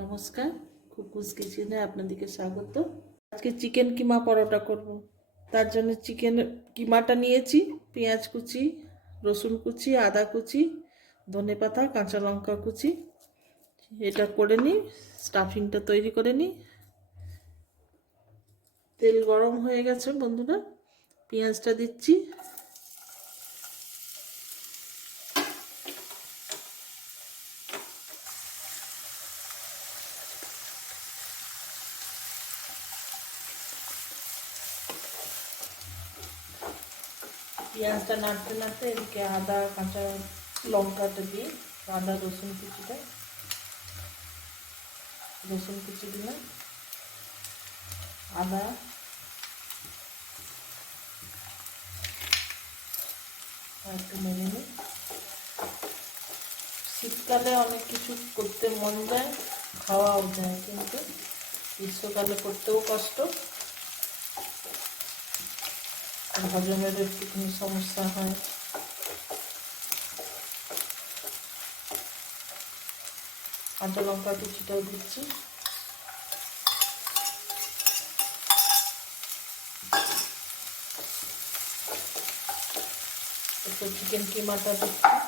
নমস্কার কুকুস কিচেনে আপনাদেরকে স্বাগত। আজকে চিকেন কিমা পরোটা করব। তার জন্য চিকেন কিমাটা নিয়েছি, পেঁয়াজ কুচি, রসুন কুচি, আদা কুচি, ধনে পাতা, কাঁচা লঙ্কা কুচি। এটা করে নিই স্টাফিংটা তৈরি করে নিই তেল গরম হয়ে গেছে বন্ধুরা, পেঁয়াজটা দিচ্ছি। পেঁয়াজটা নাড়তে নাড়তে এদিকে আদা, কাঁচা লঙ্কাটা দিই আদা, রসুন কুচিটা, রসুন কুচি দিলাম। আদা। একটু মেরে নিই। শীতকালে অনেক কিছু করতে মন যায়, খাওয়াও যায়, কিন্তু গ্রীষ্মকালে করতেও কষ্ট। আর একটু একটুখানি সমস্যা হয় কাঁচা লঙ্কা কিছুটাও দিচ্ছি একটু চিকেন কিমাটা দিচ্ছি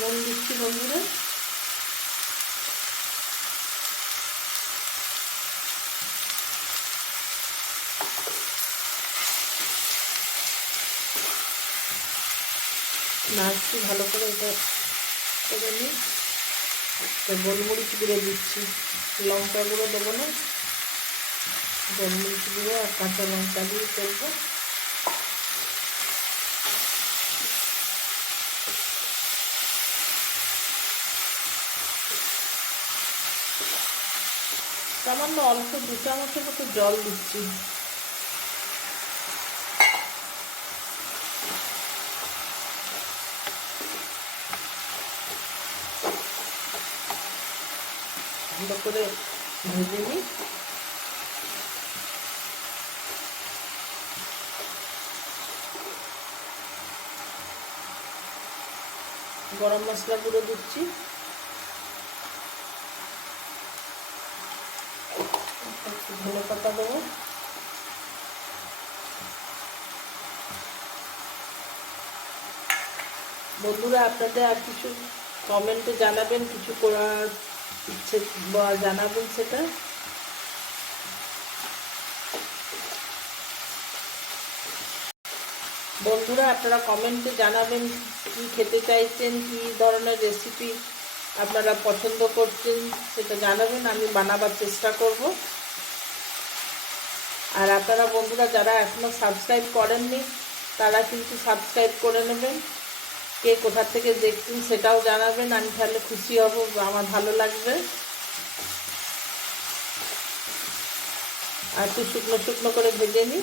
নুন দিচ্ছি বন্ধুরা। নাচছি ভালো করে এটা করে নিই। গোলমরিচ গুঁড়ো দিচ্ছি। লঙ্কা গুঁড়ো দেবো না। গোলমরিচ গুঁড়ো আর কাঁচা লঙ্কা দিয়ে করব। সামান্য অল্প দু চামচের মতো জল দিচ্ছি। ভালো করে ভেজে নিই। গরম মশলা গুঁড়ো দিচ্ছি একটু ধনে পাতা দেবো। বন্ধুরা, আপনাদের আর কিছু কমেন্টে জানাবেন, কিছু করার ইচ্ছে বা জানাবেন সেটা? বন্ধুরা, আপনারা কমেন্টে জানাবেন কি খেতে চাইছেন, কি ধরনের রেসিপি আপনারা পছন্দ করছেন, সেটা জানাবেন, আমি বানাবার চেষ্টা করব। আর আপনারা বন্ধুরা যারা এখনও সাবস্ক্রাইব করেননি, তারা কিন্তু সাবস্ক্রাইব করে নেবেন। কে কোথা থেকে দেখছেন সেটাও জানাবেন, আমি তাহলে খুশি হব, আমার ভালো লাগবে। আর একটু শুকনো শুকনো করে ভেজে নিই।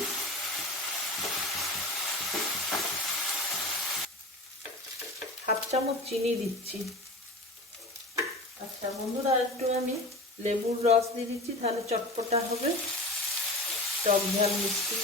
হাফ চামচ চিনি দিচ্ছি। আচ্ছা বন্ধুরা, একটু আমি লেবুর রস দিয়ে দিচ্ছি, তাহলে চটপটা হবে। টক ঝাল মিষ্টি।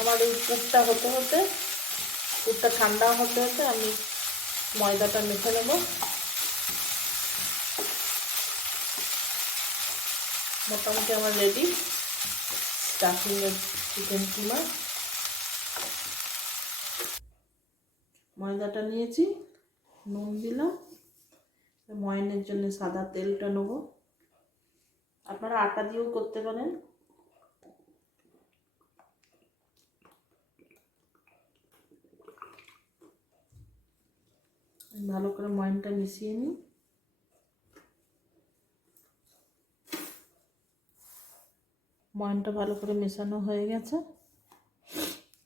আমার এই পুরটা হতে হতে, পুরটা ঠান্ডা হতে হতে আমি ময়দাটা মেখে নেব। মোটামুটি আমার রেডি স্টাফিংয়ের চিকেন কিমা ময়দাটা নিয়েছি, নুন দিলাম। ময়নের জন্য সাদা তেলটা নেব। আপনারা আটা দিয়েও করতে পারেন। ভালো করে ময়নটা মিশিয়ে নিই। ময়নটা ভালো করে মেশানো হয়ে গেছে।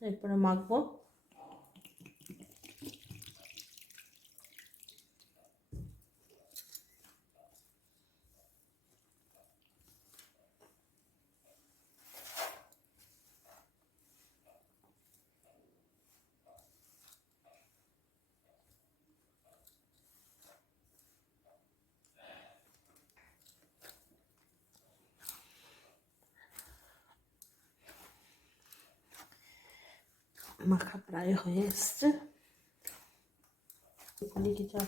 এরপরে মাখবো। মাখা প্রায় হয়ে এসছে কিছু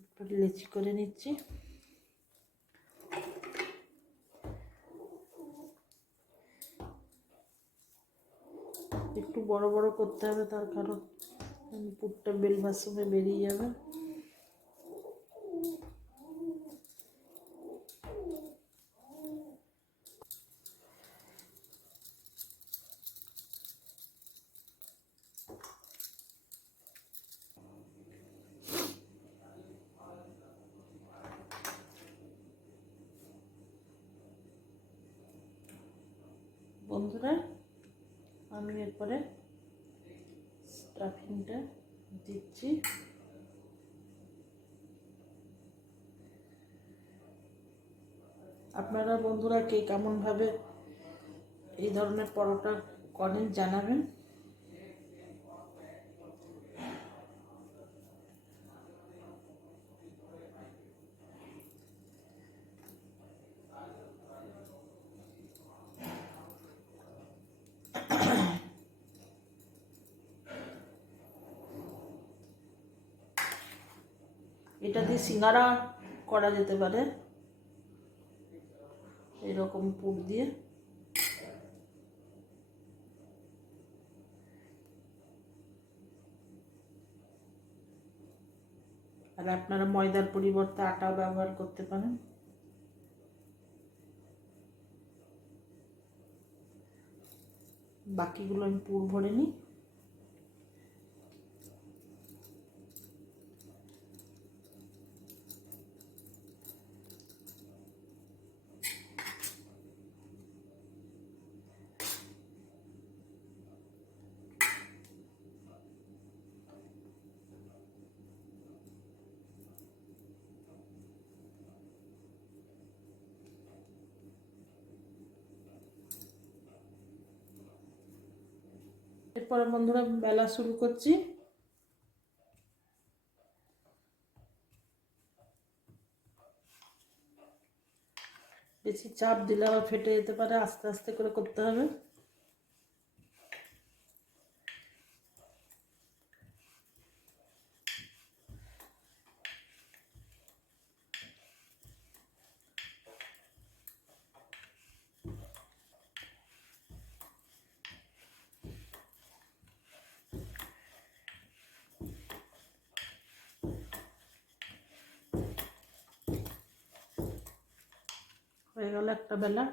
একটু লেচি করে নিচ্ছি একটু বড় বড় করতে হবে তার কারণ পুরটা বেলবার সময় বেরিয়ে যাবে বন্ধুরা আমি এরপরে স্টাফিংটা দিচ্ছি। আপনারা বন্ধুরা কে কেমনভাবে এই ধরনের পরোটা করেন জানাবেন। এটা দিয়ে সিঙ্গারা করা যেতে পারে। এরকম পুর দিয়ে। আর আপনারা ময়দার পরিবর্তে আটাও ব্যবহার করতে পারেন। বাকিগুলো আমি পুর ভরে নিই। এরপরে বন্ধুরা বেলা শুরু করছি। বেশি চাপ দিলে আবার ফেটে যেতে পারে, আস্তে আস্তে করে করতে হবে। হয়ে গেল একটা বেলা।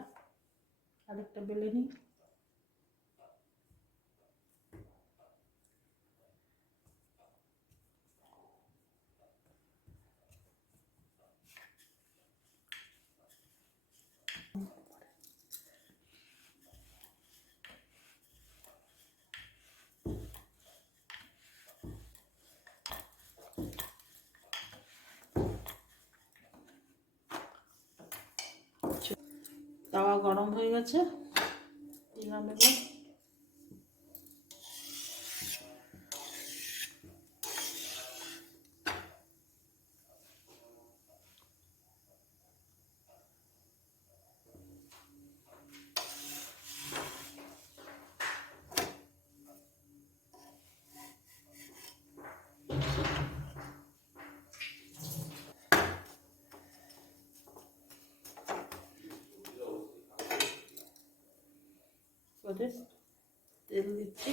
আরেকটা বেলে নিই। তাওয়া গরম হয়ে গেছে। দিলাম এবার। করে তেল দিচ্ছি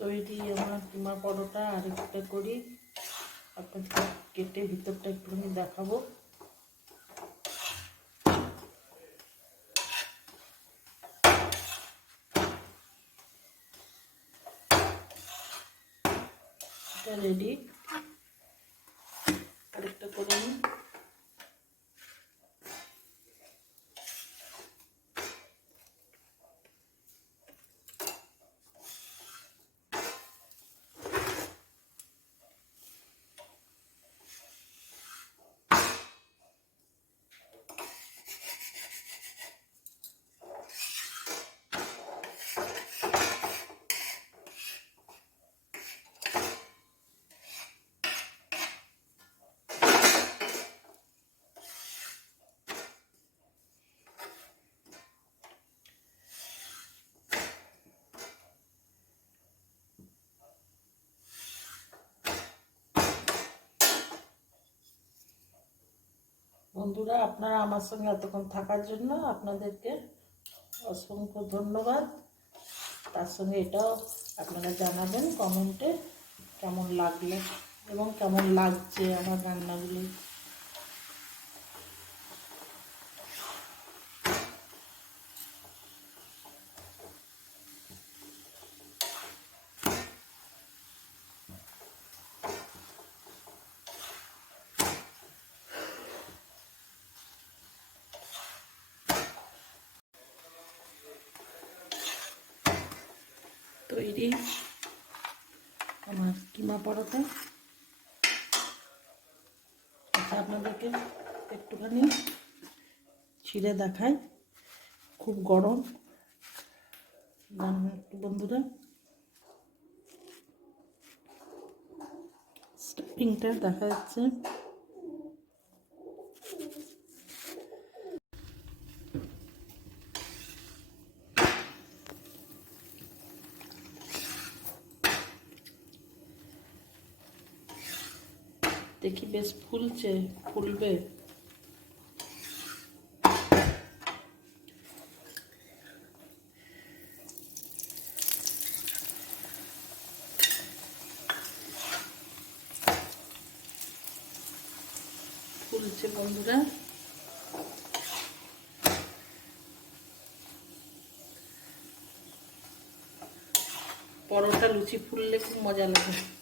তৈরি আমার কিমা পরোটা আর একটা করি। আপনাদের কেটে ভিতরটা একটুখানি দেখাবো। এটা রেডি আরেকটা করে নিই বন্ধুরা, আপনারা আমার সঙ্গে এতক্ষণ থাকার জন্য আপনাদেরকে অসংখ্য ধন্যবাদ। তার সঙ্গে এটাও আপনারা জানাবেন কমেন্টে কেমন লাগল এবং কেমন লাগছে আমার রান্নাগুলি তৈরি আমার কিমা পরোটা। আপনাদেরকে একটুখানি ছিঁড়ে দেখাই। খুব গরম। একটু বন্ধুরা। স্টাফিংটা দেখা যাচ্ছে। দেখি বেশ ফুলছে ফুলবে। ফুলছে বন্ধুরা। পরোটা লুচি ফুললে খুব মজা লাগে।